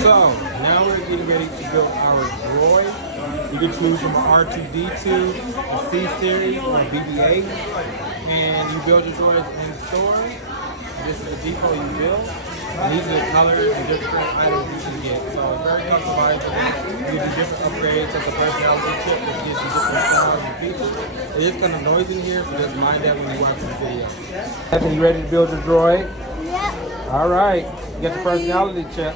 So, now we're getting ready to build our droid. You can choose from R2-D2, a C-Series, or BB-8. And you build your droids in stores. This is the depot you build. And these are the colors and different items you can get. So it's very customizable. You can do different upgrades like the personality chip, which gives you different styles and features. It is kind of noisy in here, so just mind that when you watch the video. Evan, you ready to build your droid? Yep. All right. You got the personality chip.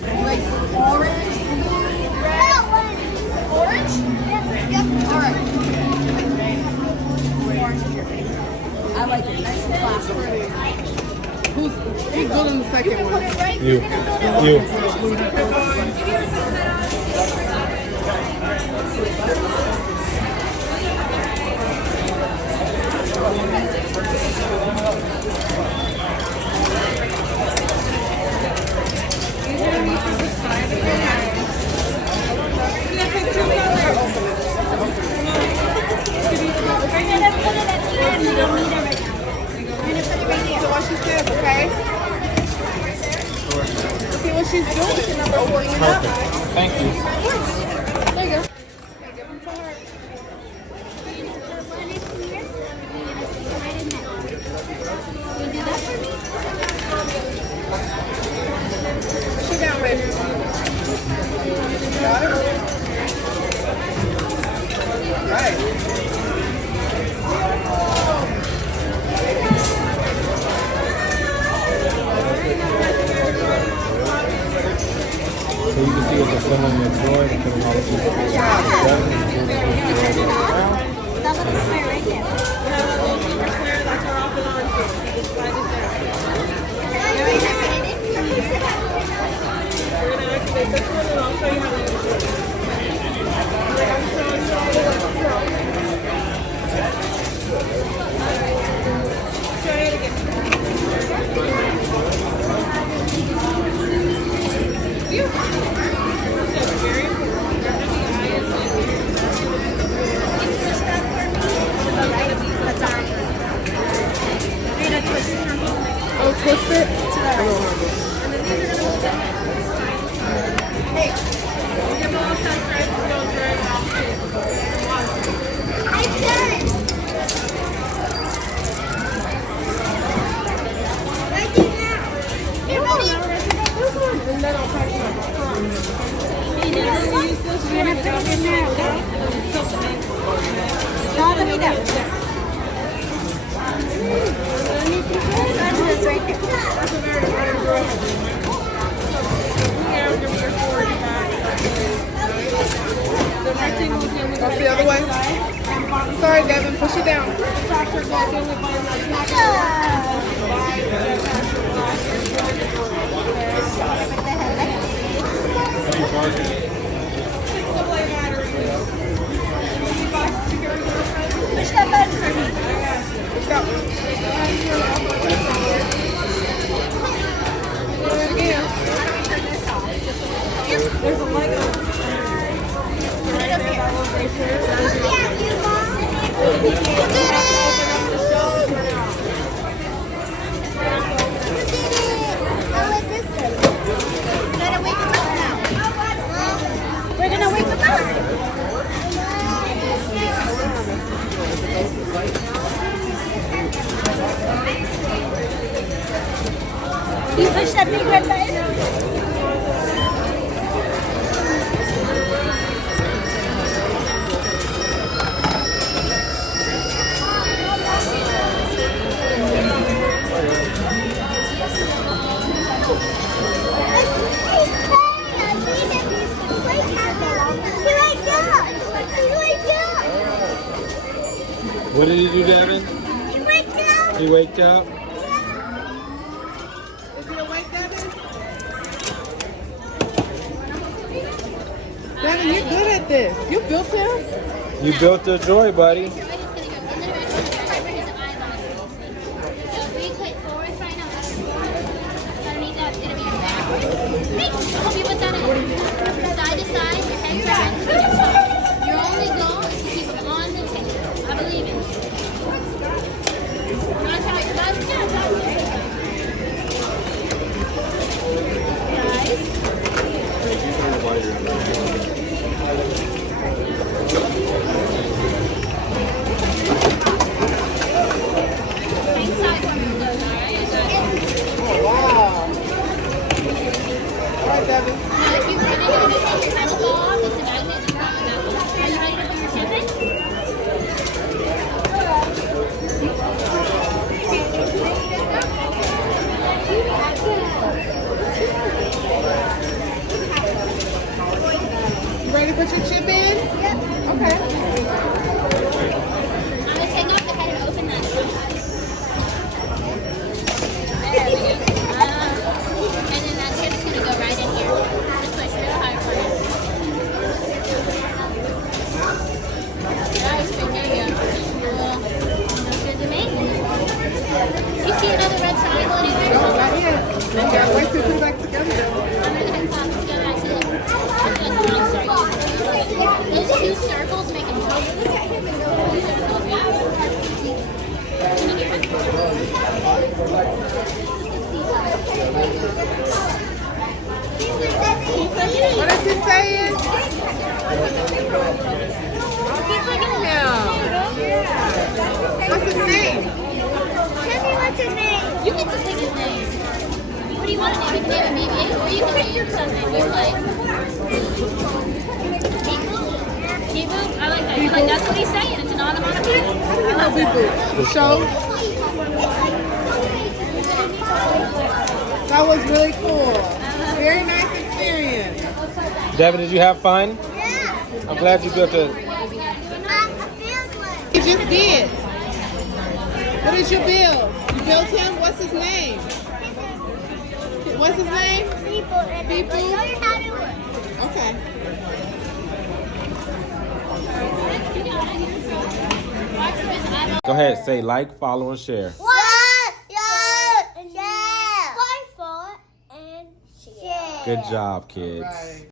Like orange, red, orange? Yep. All right. Orange is your favorite. I like it. Nice and classic. Who's building the second one? You. You. So what she says, okay? See what she's doing. Perfect. Thank you. There you go. Give them to her. Sit down, baby. Got it? Right. So you can see what they're filming your droid and putting all the pieces together. That little square right there. That's her off and on. Just slide it down. We're going to activate this one and I'll show you how to use it. Try it again. Very important. Oh, twist it? And then these are going to hey, your mom has threads to go thread off too. I've done. Right now. You're ready. And then I'll try to use this. You're gonna put it in there, okay? All the way down. That's right there. That's a very hard embroidery. Yeah, we're going to be your forward back. The rectangle is going to go the other way. Sorry, Devin, push it down. The tractor goes in with Push that button for me. Stop. Do it again. There's a Lego. Right there, that little picture. Yeah, you mom. You did it. I like this one. We're gonna wake him up now. We're gonna wake him up. You push that big red button. What did he do, Devin? He waked up. He waked up? Is he awake, Devin? Devin, you're good at this. You built him? You built a droid, buddy. Side to side, your head turns. Your only goal is to keep them on the table. I believe in you. Not how it does. Guys. Bye, Devin. If you run into anything, your title fall off, it's a magnet in the front of the knuckle. Are you ready to put your chip in? You ready to put your chip in? Yep. Okay. I'm going to take off the head and open that. There we go. And then that chip's going to go right in here. Just push real hard for it. Nice, there you go. Cool. Looks good to me. Do you see another red triangle anywhere? No, not yet. You gotta wait till you put it back together. I'm going to pop it together. I see it. Those two circles make a total. Two circles, yeah. Can you hear it? What is he saying? Keep looking at him. What's his name? Tell me what's his name. You get to pick his name. What do you want to name? You can name it BB-8 or you can name something you like. Beep-boop? I like that. Like, that's what he's saying. It's an onomatopoeia. I know people. So that was really cool. Very nice experience. Devin, did you have fun? Yeah. I'm glad you built a. You just did. What did you build? You built him? What's his name? What's his name? People. Okay. Go ahead, say like, follow, and share. Share. Good job, kids. Right.